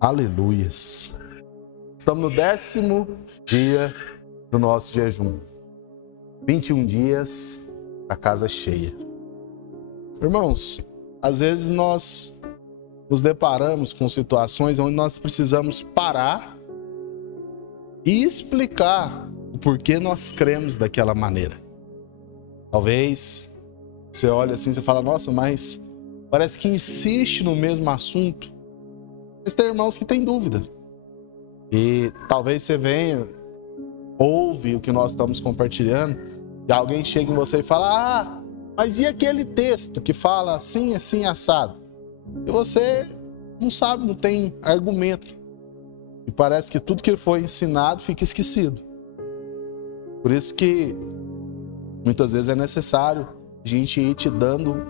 Aleluias. Estamos no 10º dia do nosso jejum. 21 dias a casa cheia. Irmãos, às vezes nós nos deparamos com situações onde nós precisamos parar e explicar o porquê nós cremos daquela maneira. Talvez você olhe assim e fala, nossa, mas parece que insiste no mesmo assunto. Mas tem irmãos que têm dúvida. E talvez você venha, ouve o que nós estamos compartilhando, e alguém chega em você e fala, mas e aquele texto que fala assim, assim, assado? E você não sabe, não tem argumento. E parece que tudo que foi ensinado fica esquecido. Por isso que muitas vezes é necessário a gente ir te dando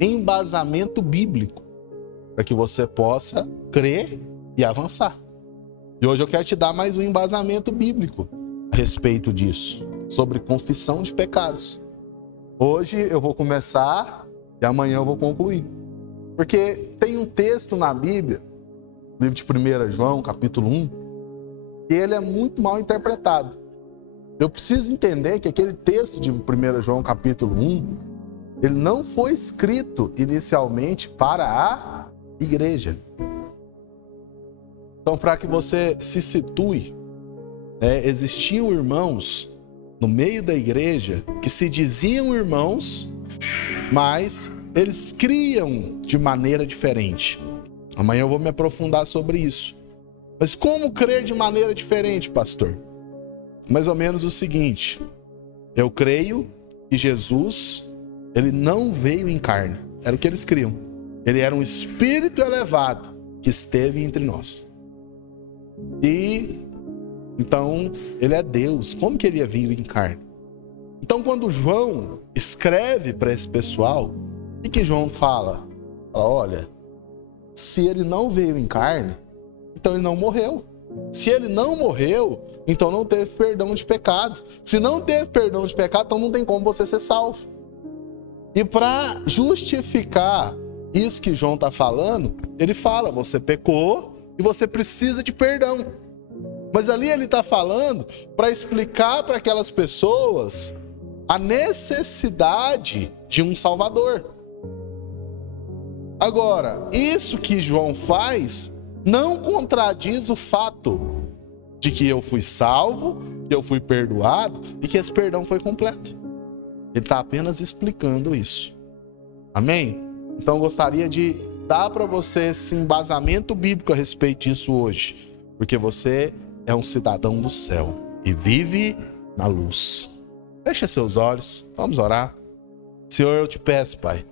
embasamento bíblico para que você possa crer e avançar. E hoje eu quero te dar mais um embasamento bíblico a respeito disso, sobre confissão de pecados. Hoje eu vou começar e amanhã eu vou concluir. Porque tem um texto na Bíblia, livro de 1 João, capítulo 1, que ele é muito mal interpretado. Eu preciso entender que aquele texto de 1 João, capítulo 1, ele não foi escrito inicialmente para a igreja. Então, para que você se situe, existiam irmãos no meio da igreja que se diziam irmãos, mas eles criam de maneira diferente. Amanhã eu vou me aprofundar sobre isso. Mas como crer de maneira diferente, pastor? Mais ou menos o seguinte: eu creio que Jesus, ele não veio em carne. Era o que eles criam. Ele era um espírito elevado que esteve entre nós. E então ele é Deus. Como que ele ia vir em carne? Então quando João escreve para esse pessoal, o que João fala? Fala, olha, se ele não veio em carne, então ele não morreu. Se ele não morreu, então não teve perdão de pecado. Se não teve perdão de pecado, então não tem como você ser salvo. E para justificar isso que João está falando, ele fala, você pecou e você precisa de perdão. Mas ali ele está falando para explicar para aquelas pessoas a necessidade de um Salvador. Agora, isso que João faz não contradiz o fato de que eu fui salvo, que eu fui perdoado e que esse perdão foi completo. Ele está apenas explicando isso. Amém? Então eu gostaria de dar para você esse embasamento bíblico a respeito disso hoje. Porque você é um cidadão do céu e vive na luz. Feche seus olhos, vamos orar. Senhor, eu te peço, Pai,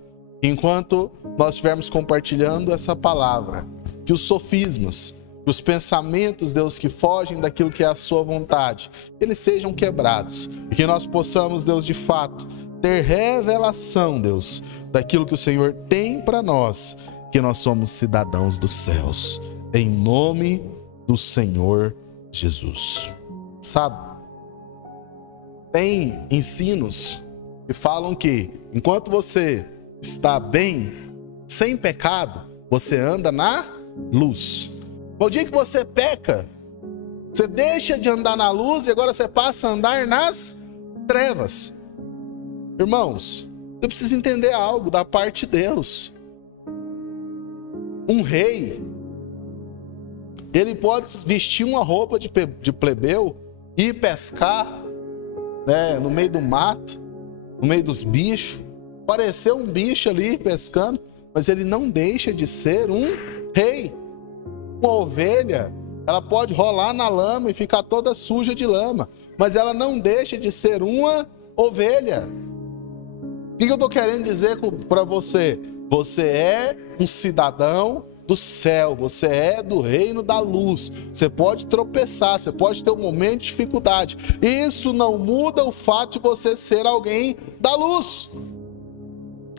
enquanto nós estivermos compartilhando essa palavra, que os sofismas, que os pensamentos, Deus, que fogem daquilo que é a sua vontade, eles sejam quebrados e que nós possamos, Deus, de fato, ter revelação, Deus, daquilo que o Senhor tem para nós, que nós somos cidadãos dos céus, em nome do Senhor Jesus. Sabe, tem ensinos que falam que enquanto você está bem, sem pecado, você anda na luz. No dia que você peca, você deixa de andar na luz e agora você passa a andar nas trevas. Irmãos, você precisa entender algo da parte de Deus. Um rei, ele pode vestir uma roupa de plebeu e ir pescar, no meio do mato, no meio dos bichos, parecer um bicho ali pescando, mas ele não deixa de ser um rei. Uma ovelha, ela pode rolar na lama e ficar toda suja de lama, mas ela não deixa de ser uma ovelha. O que eu estou querendo dizer para você? Você é um cidadão do céu, você é do reino da luz. Você pode tropeçar, você pode ter um momento de dificuldade. Isso não muda o fato de você ser alguém da luz.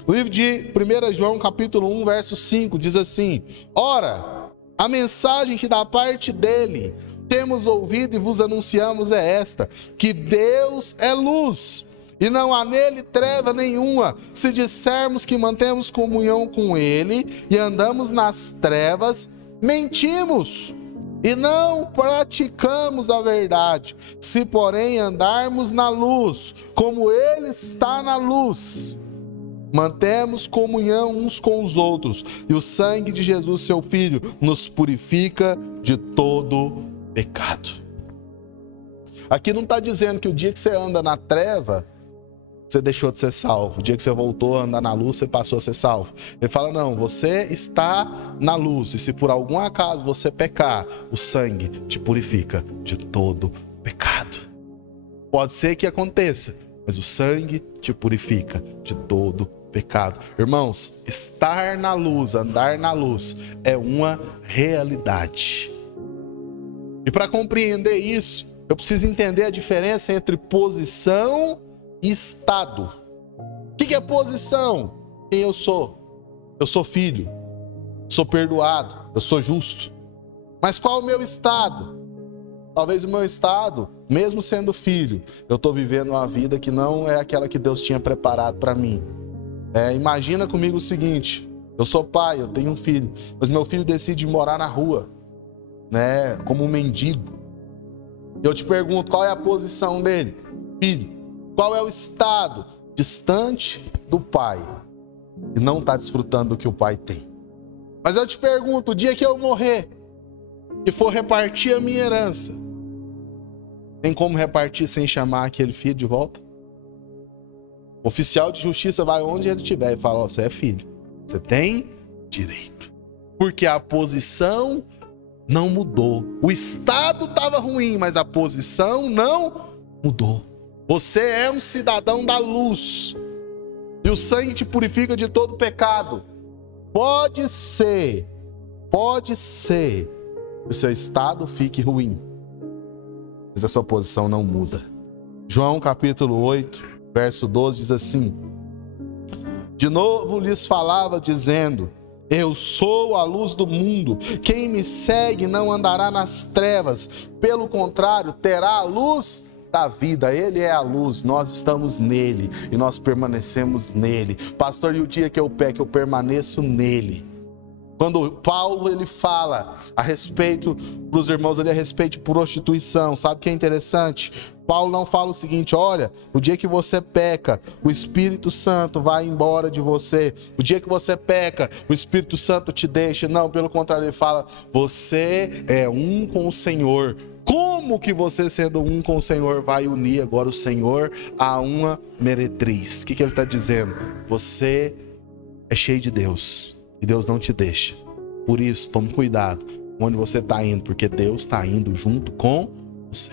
O livro de 1 João, capítulo 1, verso 5, diz assim: ora, a mensagem que da parte dele temos ouvido e vos anunciamos é esta, que Deus é luz, e não há nele treva nenhuma. Se dissermos que mantemos comunhão com ele e andamos nas trevas, mentimos e não praticamos a verdade. Se, porém, andarmos na luz, como Ele está na luz, mantemos comunhão uns com os outros, e o sangue de Jesus, seu Filho, nos purifica de todo pecado. Aqui não está dizendo que o dia que você anda na treva, você deixou de ser salvo. O dia que você voltou a andar na luz, você passou a ser salvo. Ele fala, não, você está na luz, e se por algum acaso você pecar, o sangue te purifica de todo pecado. Pode ser que aconteça, mas o sangue te purifica de todo pecado. Irmãos, estar na luz, andar na luz, é uma realidade. E para compreender isso, eu preciso entender a diferença entre posição e estado. O que é posição? Quem eu sou? Eu sou filho, sou perdoado, eu sou justo. Mas qual é o meu estado? Talvez o meu estado, mesmo sendo filho, eu estou vivendo uma vida que não é aquela que Deus tinha preparado para mim. Imagina comigo o seguinte, eu sou pai, eu tenho um filho, mas meu filho decide morar na rua, como um mendigo. Eu te pergunto, qual é a posição dele? Filho. Qual é o estado? Distante do pai. E não está desfrutando do que o pai tem. Mas eu te pergunto, o dia que eu morrer e for repartir a minha herança, tem como repartir sem chamar aquele filho de volta? O oficial de justiça vai onde ele estiver e fala, você é filho, você tem direito. Porque a posição não mudou. O estado estava ruim, mas a posição não mudou. Você é um cidadão da luz. E o sangue te purifica de todo pecado. Pode ser que o seu estado fique ruim, mas a sua posição não muda. João capítulo 8, verso 12 diz assim: de novo lhes falava dizendo, eu sou a luz do mundo, quem me segue não andará nas trevas, pelo contrário, terá a luz da vida. Ele é a luz, nós estamos nele e nós permanecemos nele. Pastor, e o dia que eu peco, eu permaneço nele. Quando Paulo ele fala a respeito para os irmãos ali a respeito de prostituição, sabe o que é interessante? Paulo não fala o seguinte, olha, o dia que você peca, o Espírito Santo vai embora de você. O dia que você peca, o Espírito Santo te deixa. Não, pelo contrário, ele fala, você é um com o Senhor. Como que você, sendo um com o Senhor, vai unir agora o Senhor a uma meretriz? O que ele está dizendo? Você é cheio de Deus e Deus não te deixa. Por isso, tome cuidado onde você está indo, porque Deus está indo junto com você.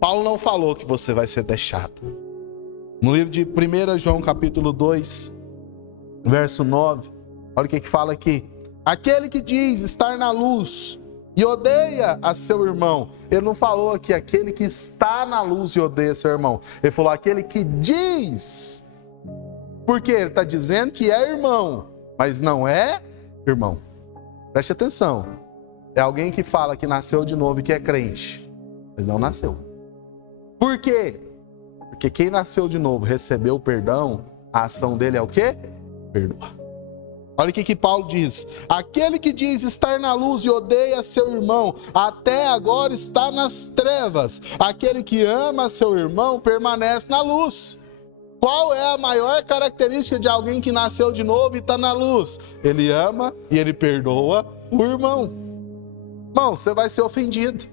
Paulo não falou que você vai ser deixado. No livro de 1 João capítulo 2, verso 9, olha o que fala aqui. Aquele que diz estar na luz e odeia a seu irmão. Ele não falou aqui aquele que está na luz e odeia seu irmão. Ele falou aquele que diz. Porque ele está dizendo que é irmão, mas não é irmão. Preste atenção. É alguém que fala que nasceu de novo e que é crente, mas não nasceu. Por quê? Porque quem nasceu de novo, recebeu o perdão, a ação dele é o quê? Perdoar. Olha o que Paulo diz. Aquele que diz estar na luz e odeia seu irmão, até agora está nas trevas. Aquele que ama seu irmão permanece na luz. Qual é a maior característica de alguém que nasceu de novo e está na luz? Ele ama e ele perdoa o irmão. Irmão, você vai ser ofendido.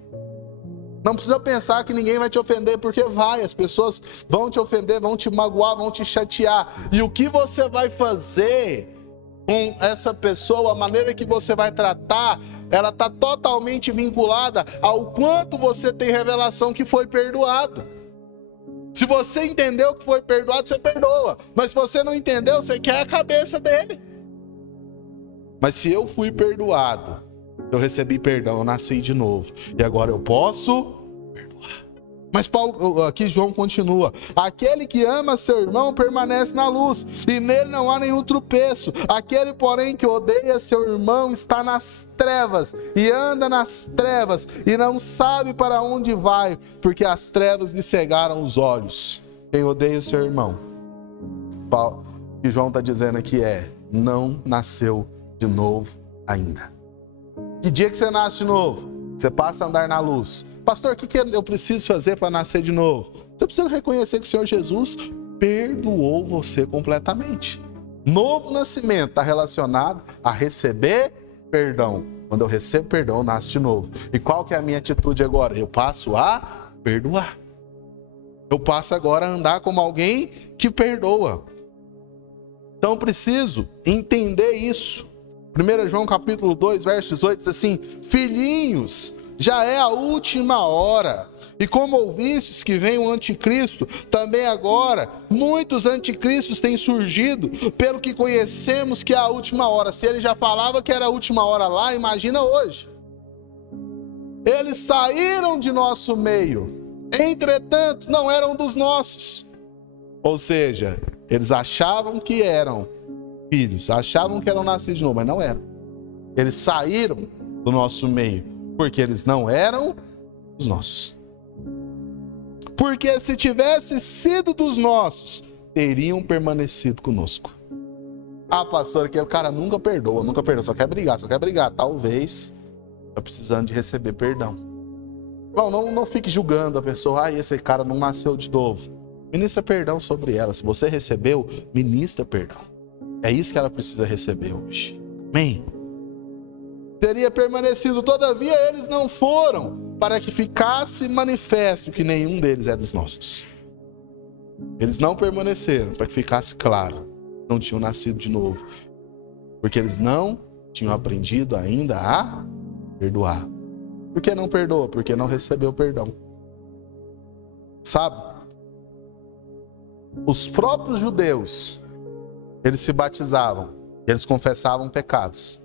Não precisa pensar que ninguém vai te ofender, porque vai. As pessoas vão te ofender, vão te magoar, vão te chatear. E o que você vai fazer com essa pessoa, a maneira que você vai tratar, ela está totalmente vinculada ao quanto você tem revelação que foi perdoado. Se você entendeu que foi perdoado, você perdoa. Mas se você não entendeu, você quer a cabeça dele. Mas se eu fui perdoado, eu recebi perdão, eu nasci de novo, e agora eu posso perdoar. Mas Paulo, aqui João continua. Aquele que ama seu irmão permanece na luz, e nele não há nenhum tropeço. Aquele, porém, que odeia seu irmão está nas trevas, e anda nas trevas, e não sabe para onde vai, porque as trevas lhe cegaram os olhos. Quem odeia o seu irmão, Paulo, o que João está dizendo aqui não nasceu de novo ainda. Que dia que você nasce de novo? Você passa a andar na luz. Pastor, o que eu preciso fazer para nascer de novo? Você precisa reconhecer que o Senhor Jesus perdoou você completamente. Novo nascimento está relacionado a receber perdão. Quando eu recebo perdão, eu nasço de novo. E qual que é a minha atitude agora? Eu passo a perdoar. Eu passo agora a andar como alguém que perdoa. Então, preciso entender isso. 1 João capítulo 2, verso 18, diz assim: filhinhos, já é a última hora. E como ouvistes que vem o anticristo, também agora muitos anticristos têm surgido, pelo que conhecemos que é a última hora. Se ele já falava que era a última hora lá, imagina hoje. Eles saíram de nosso meio, entretanto não eram dos nossos. Ou seja, eles achavam que eram filhos, achavam que eram nascidos de novo, mas não eram. Eles saíram do nosso meio, porque eles não eram os nossos. Porque se tivesse sido dos nossos, teriam permanecido conosco. Ah, pastor, aquele cara nunca perdoa, só quer brigar. Talvez está precisando de receber perdão. Não fique julgando a pessoa, esse cara não nasceu de novo. Ministra perdão sobre ela. Se você recebeu, ministra perdão. É isso que ela precisa receber hoje. Amém? Teria permanecido, todavia eles não foram, para que ficasse manifesto que nenhum deles é dos nossos. Eles não permaneceram, para que ficasse claro, não tinham nascido de novo. Porque eles não tinham aprendido ainda a perdoar. Por que não perdoa? Porque não recebeu perdão. Sabe? Os próprios judeus, eles se batizavam, eles confessavam pecados.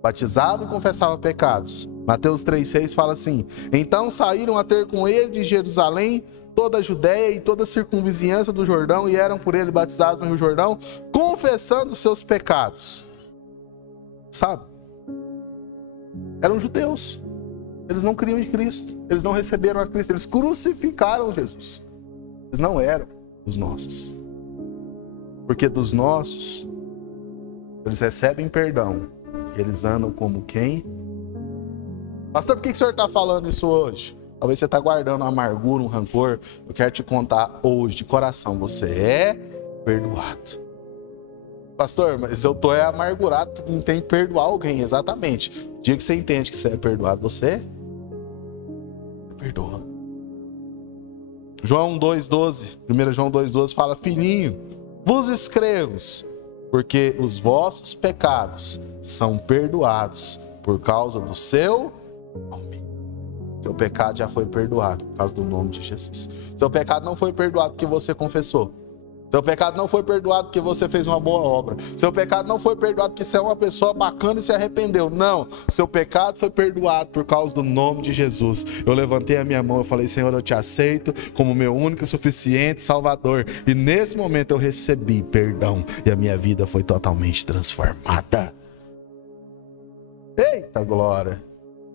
Batizavam e confessavam pecados. Mateus 3,6 fala assim: então saíram a ter com ele de Jerusalém toda a Judéia e toda a circunvizinhança do Jordão, e eram por ele batizados no Rio Jordão, confessando seus pecados. Sabe? Eram judeus. Eles não criam em Cristo. Eles não receberam a Cristo. Eles crucificaram Jesus. Eles não eram os nossos. Porque dos nossos, eles recebem perdão. Eles andam como quem? Pastor, por que o senhor está falando isso hoje? Talvez você está guardando uma amargura, um rancor. Eu quero te contar hoje, de coração. Você é perdoado. Pastor, mas eu estou amargurado, não tem que perdoar alguém. Exatamente. O dia que você entende que você é perdoado, você perdoa. João 2,12, 1 João 2,12 fala: filhinho, vos escrevo, porque os vossos pecados são perdoados por causa do seu nome. Seu pecado já foi perdoado por causa do nome de Jesus. Seu pecado não foi perdoado porque você confessou. Seu pecado não foi perdoado porque você fez uma boa obra. Seu pecado não foi perdoado porque você é uma pessoa bacana e se arrependeu. Não. Seu pecado foi perdoado por causa do nome de Jesus. Eu levantei a minha mão e falei: Senhor, eu te aceito como meu único e suficiente Salvador. E nesse momento eu recebi perdão e a minha vida foi totalmente transformada. Eita glória!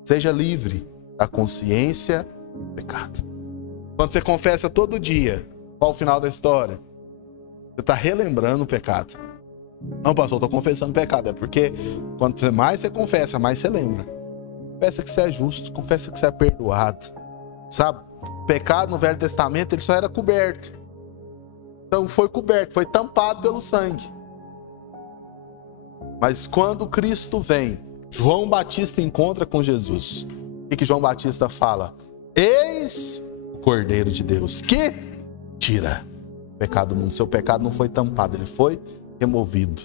Seja livre da consciência do pecado. Quando você confessa todo dia, qual o final da história? Você está relembrando o pecado. Não, pastor, eu estou confessando o pecado. É porque quanto mais você confessa, mais você lembra. Confessa que você é justo, confessa que você é perdoado. Sabe? O pecado no Velho Testamento, ele só era coberto. Então foi coberto, foi tampado pelo sangue. Mas quando Cristo vem, João Batista encontra com Jesus. O que João Batista fala? Eis o Cordeiro de Deus que tira o pecado do mundo. Seu pecado não foi tampado, ele foi removido.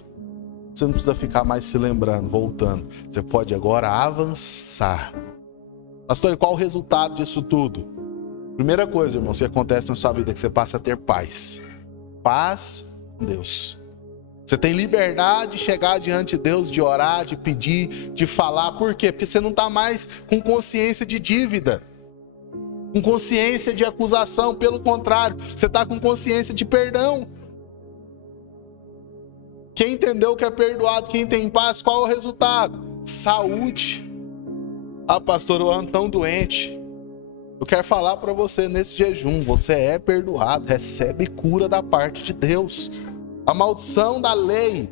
Você não precisa ficar mais se lembrando, voltando. Você pode agora avançar. Pastor, e qual o resultado disso tudo? Primeira coisa, irmão, que acontece na sua vida é que você passa a ter paz. Paz com Deus. Você tem liberdade de chegar diante de Deus, de orar, de pedir, de falar. Por quê? Porque você não está mais com consciência de dívida, com consciência de acusação. Pelo contrário, você está com consciência de perdão. Quem entendeu que é perdoado, quem tem paz, qual é o resultado? Saúde. Ah, pastor, eu ando tão doente. Eu quero falar para você nesse jejum, você é perdoado, recebe cura da parte de Deus. A maldição da lei,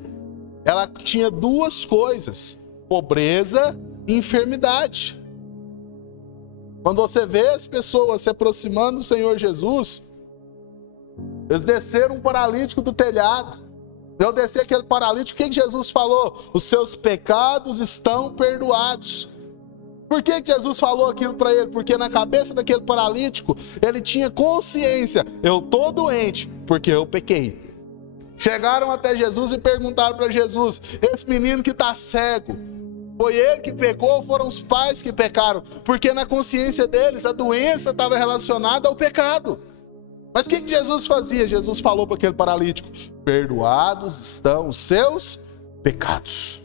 ela tinha duas coisas. pobreza e enfermidade. Quando você vê as pessoas se aproximando do Senhor Jesus, eles desceram um paralítico do telhado. Eu desci aquele paralítico, o que Jesus falou? Os seus pecados estão perdoados. Por que Jesus falou aquilo para ele? Porque na cabeça daquele paralítico, ele tinha consciência: eu estou doente porque eu pequei. Chegaram até Jesus e perguntaram para Jesus: esse menino que está cego, foi ele que pecou ou foram os pais que pecaram? Porque na consciência deles a doença estava relacionada ao pecado. Mas o que Jesus fazia? Jesus falou para aquele paralítico: perdoados estão os seus pecados.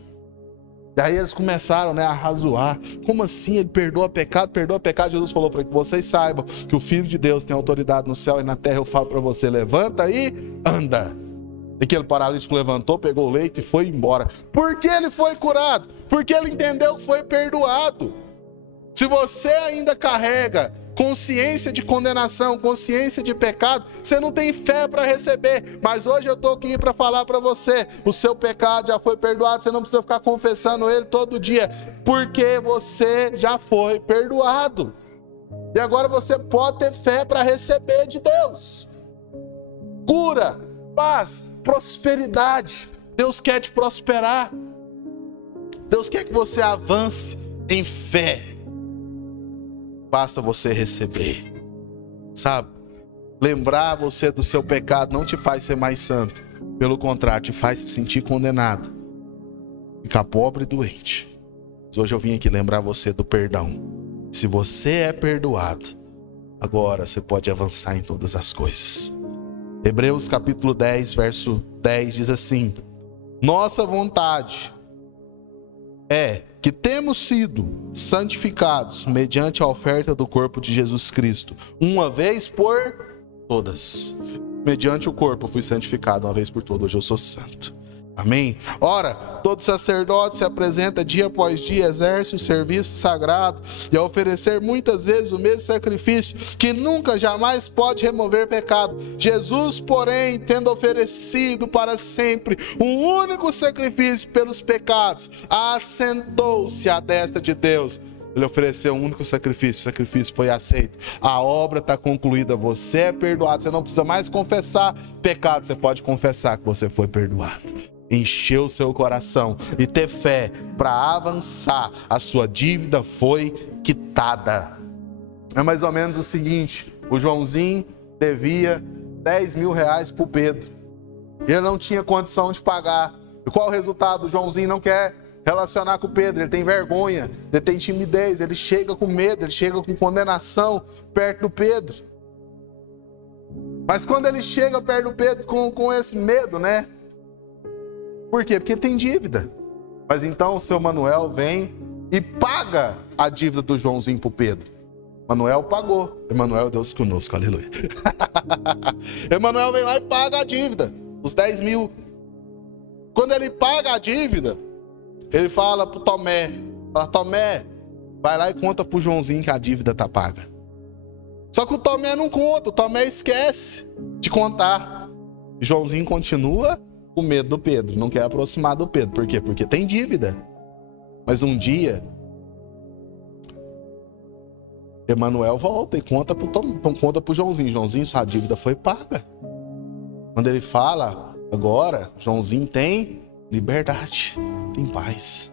Daí eles começaram, a razoar. Como assim? Ele perdoa pecado, perdoa pecado? Jesus falou para que vocês saibam que o Filho de Deus tem autoridade no céu e na terra. Eu falo para você: levanta e anda. E aquele paralítico levantou, pegou o leito e foi embora. Por que ele foi curado? Porque ele entendeu que foi perdoado. Se você ainda carrega consciência de condenação, consciência de pecado, você não tem fé para receber. Mas hoje eu estou aqui para falar para você: o seu pecado já foi perdoado. Você não precisa ficar confessando ele todo dia, porque você já foi perdoado. E agora você pode ter fé para receber de Deus cura, paz, prosperidade. Deus quer te prosperar. Deus quer que você avance em fé. Basta você receber. Sabe? Lembrar você do seu pecado não te faz ser mais santo. Pelo contrário, te faz se sentir condenado. Ficar pobre e doente. Mas hoje eu vim aqui lembrar você do perdão. Se você é perdoado, agora você pode avançar em todas as coisas. Hebreus capítulo 10, verso 10 diz assim: nossa vontade é que temos sido santificados mediante a oferta do corpo de Jesus Cristo, uma vez por todas. Mediante o corpo eu fui santificado uma vez por todas, hoje eu sou santo. Amém? Ora, todo sacerdote se apresenta dia após dia, exerce o serviço sagrado e a oferecer muitas vezes o mesmo sacrifício, que nunca, jamais pode remover pecado. Jesus, porém, tendo oferecido para sempre um único sacrifício pelos pecados, assentou-se à destra de Deus. Ele ofereceu um único sacrifício, o sacrifício foi aceito. A obra está concluída, você é perdoado. Você não precisa mais confessar pecado, você pode confessar que você foi perdoado. Encher o seu coração e ter fé para avançar. A sua dívida foi quitada. É mais ou menos o seguinte: o Joãozinho devia 10 mil reais para o Pedro. Ele não tinha condição de pagar. E qual o resultado? O Joãozinho não quer relacionar com o Pedro, ele tem vergonha, ele tem timidez, ele chega com medo, ele chega com condenação perto do Pedro. Mas quando ele chega perto do Pedro com esse medo, Por quê? Porque tem dívida. Mas então o seu Manuel vem e paga a dívida do Joãozinho para o Pedro. Manuel pagou. Emanuel, Deus conosco, aleluia. Emanuel vem lá e paga a dívida, os 10 mil. Quando ele paga a dívida, ele fala para o Tomé: Tomé, vai lá e conta para o Joãozinho que a dívida está paga. Só que o Tomé não conta, o Tomé esquece de contar. E Joãozinho continua com medo do Pedro, não quer aproximar do Pedro. Por quê? Porque tem dívida. Mas um dia, Emanuel volta e conta para o Joãozinho: Joãozinho, sua dívida foi paga. Quando ele fala, agora, Joãozinho tem liberdade, tem paz.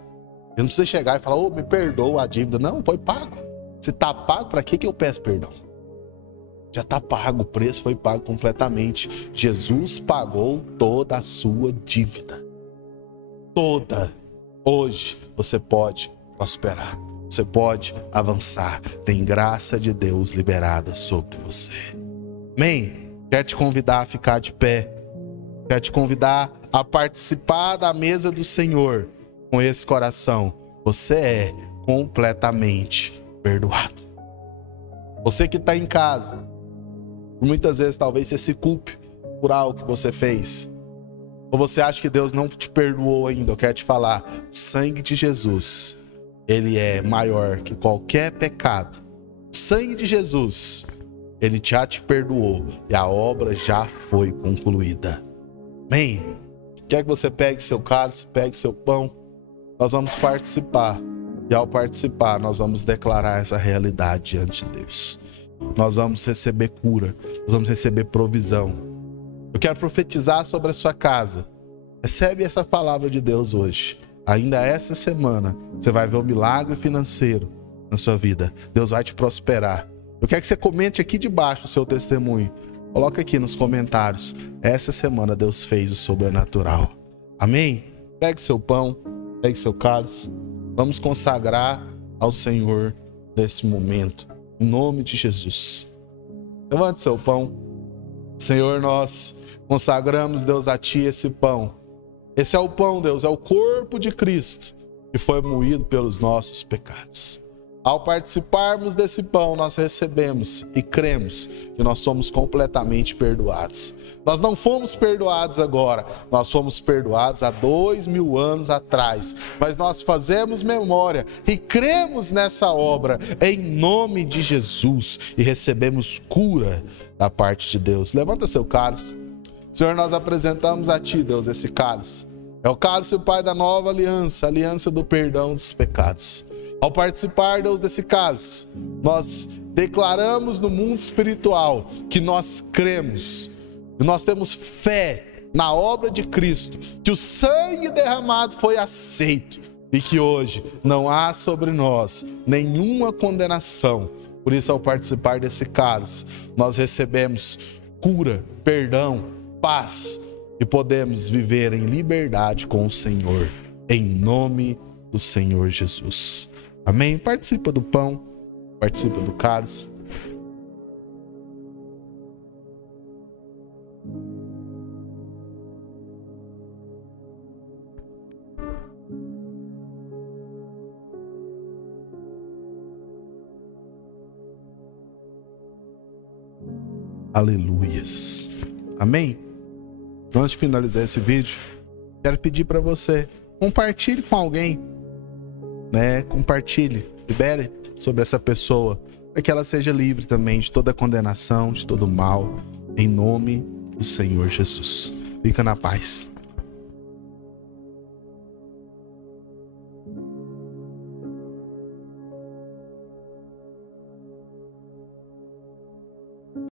Ele não precisa chegar e falar: me perdoa a dívida. Não, foi pago. Se está pago, para que eu peço perdão? Já está pago, o preço foi pago completamente. Jesus pagou toda a sua dívida. Toda. Hoje você pode prosperar. Você pode avançar. Tem graça de Deus liberada sobre você. Amém? Quero te convidar a ficar de pé. Quero te convidar a participar da mesa do Senhor com esse coração. Você é completamente perdoado. Você que está em casa, muitas vezes talvez você se culpe por algo que você fez, ou você acha que Deus não te perdoou ainda. Eu quero te falar: o sangue de Jesus, ele é maior que qualquer pecado. O sangue de Jesus, ele já te perdoou e a obra já foi concluída. Amém? Quer que você pegue seu cálice, pegue seu pão. nós vamos participar. E ao participar, nós vamos declarar essa realidade diante de Deus. Nós vamos receber cura, nós vamos receber provisão. Eu quero profetizar sobre a sua casa. Recebe essa palavra de Deus hoje. Ainda essa semana, você vai ver um milagre financeiro na sua vida. Deus vai te prosperar. Eu quero que você comente aqui debaixo o seu testemunho. Coloca aqui nos comentários. Essa semana Deus fez o sobrenatural. Amém? Pegue seu pão, pegue seu cálice. Vamos consagrar ao Senhor nesse momento. Em nome de Jesus. Levante seu pão. Senhor, nós consagramos, Deus, a Ti esse pão. Esse é o pão, Deus, é o corpo de Cristo que foi moído pelos nossos pecados. Ao participarmos desse pão, nós recebemos e cremos que nós somos completamente perdoados. Nós não fomos perdoados agora, nós fomos perdoados há 2000 anos atrás. Mas nós fazemos memória e cremos nessa obra em nome de Jesus e recebemos cura da parte de Deus. Levanta seu cálice. Senhor, nós apresentamos a Ti, Deus, esse cálice. É o cálice, Pai, da nova aliança, a aliança do perdão dos pecados. Ao participar, Deus, desse cálice, nós declaramos no mundo espiritual que nós cremos, que nós temos fé na obra de Cristo, que o sangue derramado foi aceito e que hoje não há sobre nós nenhuma condenação. Por isso, ao participar desse cálice, nós recebemos cura, perdão, paz e podemos viver em liberdade com o Senhor, em nome do Senhor Jesus. Amém? Participa do pão, participa do cálice. Aleluias. Amém? Antes de finalizar esse vídeo, quero pedir para você, compartilhe com alguém, né? Compartilhe, libere sobre essa pessoa, para que ela seja livre também de toda condenação, de todo mal, em nome do Senhor Jesus. Fica na paz.